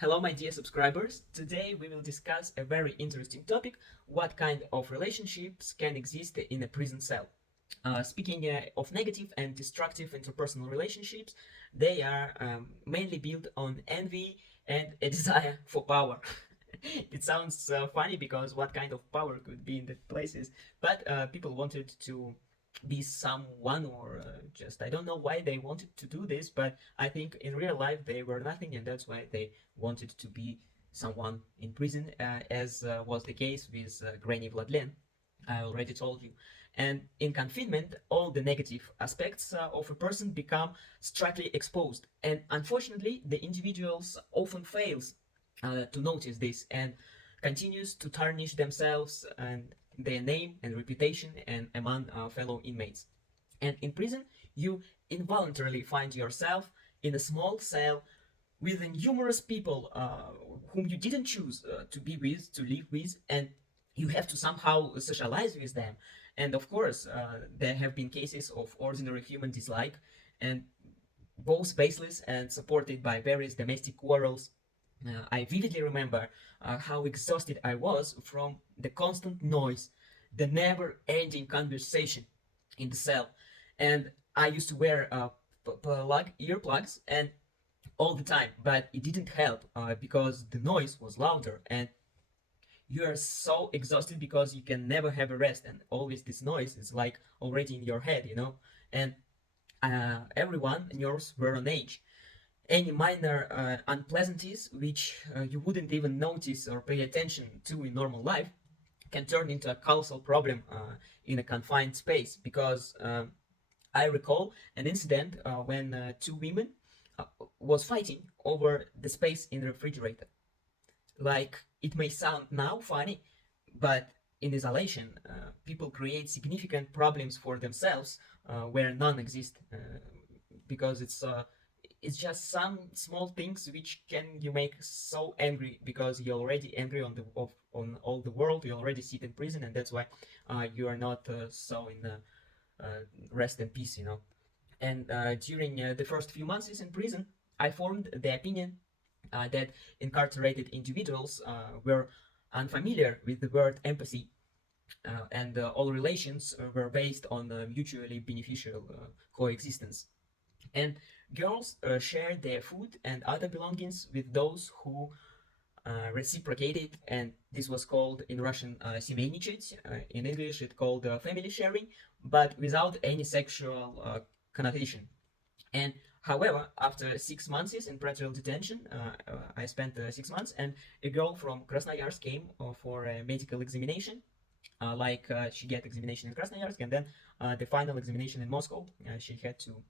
Hello, my dear subscribers. Today we will discuss a very interesting topic: what kind of relationships can exist in a prison cell. Speaking of negative and destructive interpersonal relationships, they are mainly built on envy and a desire for power. It sounds funny because what kind of power could be in the places, but people wanted to be someone, or just I don't know why they wanted to do this, but I think in real life they were nothing, and that's why they wanted to be someone in prison, as was the case with Granny Vladlen. I already told you. And in confinement, all the negative aspects of a person become strictly exposed. And unfortunately, the individuals often fails to notice this and continues to tarnish themselves and their name and reputation and among fellow inmates. And in prison, you involuntarily find yourself in a small cell with numerous people whom you didn't choose to be with, to live with, and you have to somehow socialize with them. And of course, there have been cases of ordinary human dislike, and both baseless and supported by various domestic quarrels. I vividly remember how exhausted I was from the constant noise, the never ending conversation in the cell. And I used to wear earplugs and all the time, but it didn't help because the noise was louder, and you are so exhausted because you can never have a rest, and always this noise is like already in your head, you know. And everyone nerves were on edge. Any minor unpleasantness which you wouldn't even notice or pay attention to in normal life can turn into a colossal problem in a confined space, because I recall an incident when two women uh, was fighting over the space in the refrigerator. Like, it may sound now funny, but in isolation, people create significant problems for themselves where none exist, because it's just some small things which can you make so angry, because you're already angry on all the world. You already sit in prison, and that's why you are not so in rest and peace, you know. And during the first few months in prison, I formed the opinion that incarcerated individuals were unfamiliar with the word empathy, and all relations were based on mutually beneficial coexistence. And girls shared their food and other belongings with those who reciprocated, and this was called in Russian "SEMEYNEECHAT." In English, it's called family sharing, but without any sexual connotation. And however, after 6 months in pretrial detention, I spent 6 months, and a girl from Krasnoyarsk came for a medical examination. She get examination in Krasnoyarsk, and then the final examination in Moscow. She had to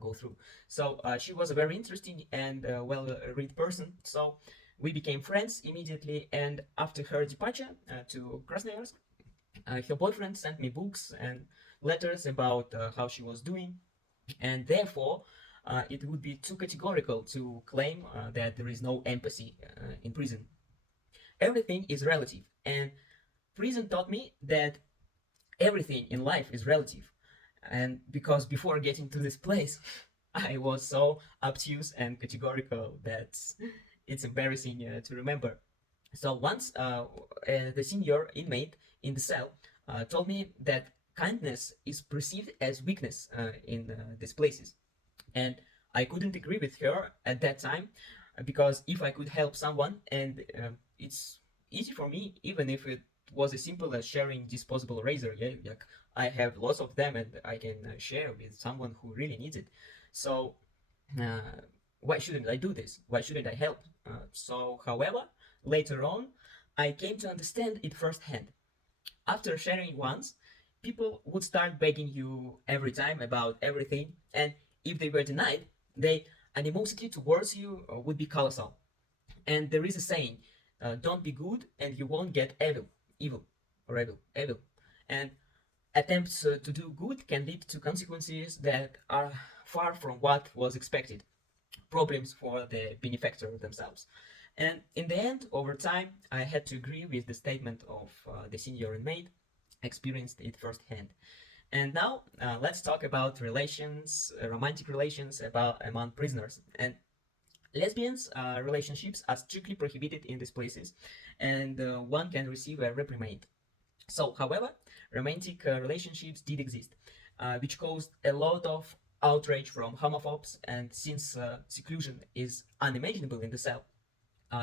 go through. So she was a very interesting and well-read person. So we became friends immediately. And after her departure to Krasnoyarsk, her boyfriend sent me books and letters about how she was doing, and therefore it would be too categorical to claim that there is no empathy in prison. Everything is relative, and prison taught me that everything in life is relative. And because before getting to this place, I was so obtuse and categorical that it's embarrassing to remember. So once the senior inmate in the cell told me that kindness is perceived as weakness in these places. And I couldn't agree with her at that time, because if I could help someone, and it's easy for me, even if it was as simple as sharing disposable razor. Yeah, like I have lots of them, and I can share with someone who really needs it. So uh, why shouldn't I do this? Why shouldn't I help? However, later on, I came to understand it firsthand. After sharing once, people would start begging you every time about everything, and if they were denied, their animosity towards you would be colossal. And there is a saying, don't be good and you won't get evil. And attempts to do good can lead to consequences that are far from what was expected, problems for the benefactor themselves. And in the end, over time, I had to agree with the statement of the senior inmate, experienced it firsthand. And now let's talk about relations, romantic relations about among prisoners. And Lesbians relationships are strictly prohibited in these places, and one can receive a reprimand. So, however, romantic relationships did exist, which caused a lot of outrage from homophobes. And since seclusion is unimaginable in the cell,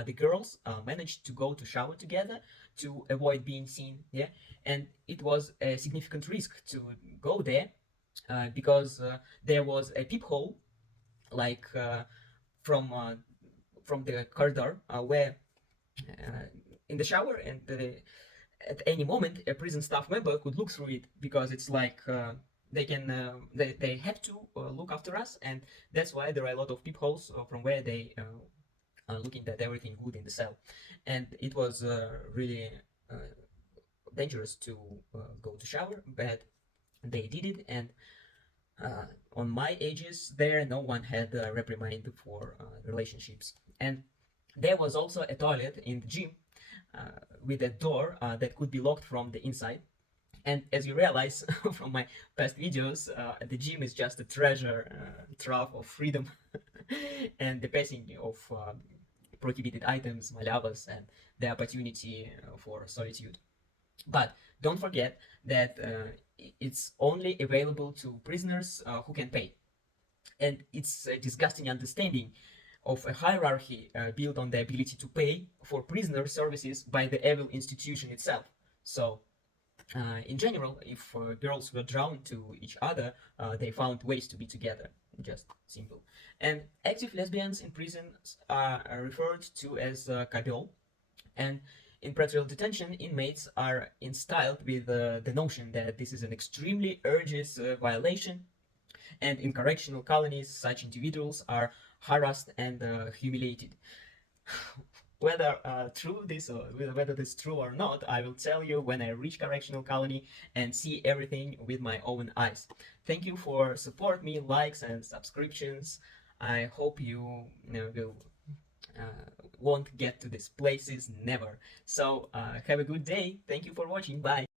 the girls managed to go to shower together to avoid being seen. Yeah, and it was a significant risk to go there because there was a peephole, like from the corridor where uh, in the shower, and at any moment a prison staff member could look through it, because it's like they have to look after us, and that's why there are a lot of peepholes from where they are looking at everything good in the cell. And it was really uh, dangerous to go to shower, but they did it. And on my ages there, no one had a reprimand for relationships. And there was also a toilet in the gym with a door that could be locked from the inside. And as you realize from my past videos, the gym is just a treasure trove of freedom and the passing of prohibited items, malavas, and the opportunity for solitude. But don't forget that it's only available to prisoners who can pay. And it's a disgusting understanding of a hierarchy built on the ability to pay for prisoner services by the evil institution itself. So, in general, if girls were drawn to each other, they found ways to be together. Just simple. And active lesbians in prisons are referred to as Kobel, and in pretrial detention, inmates are instilled with the notion that this is an extremely egregious violation, and in correctional colonies, such individuals are harassed and humiliated. Whether true this or whether this is true or not, I will tell you when I reach correctional colony and see everything with my own eyes. Thank you for support me, likes and subscriptions. I hope you will won't get to these places never. So have a good day. Thank you for watching. Bye.